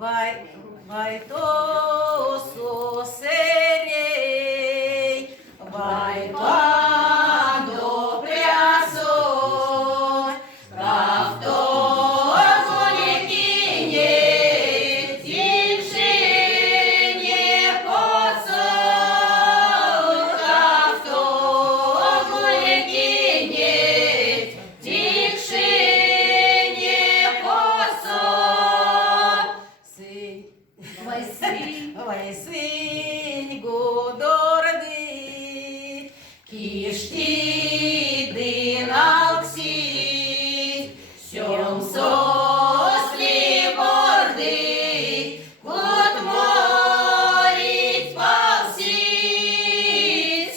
vai toso serei, vai quando приасой, правдо голикине, тишине посол, правдо голикине, тишине посол. Vai sing godordi, kishti din alksi, sjom sosli bordi, kut morit palsi,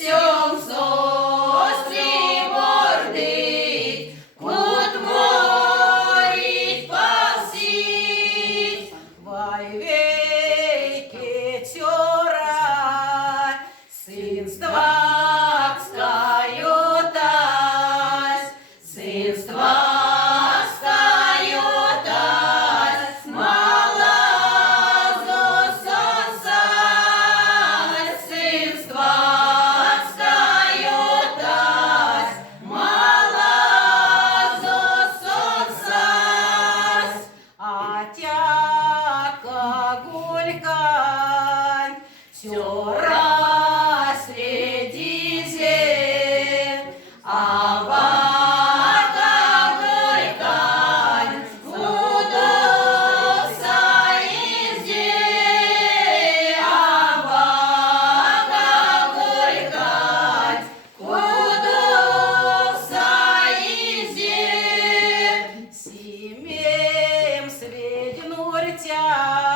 sjom sosli bordi, kut morit palsi. Vai Вчора среди зель, а вода горькая, удался издель, а вода горькая, удался издель, семем средь нуртя.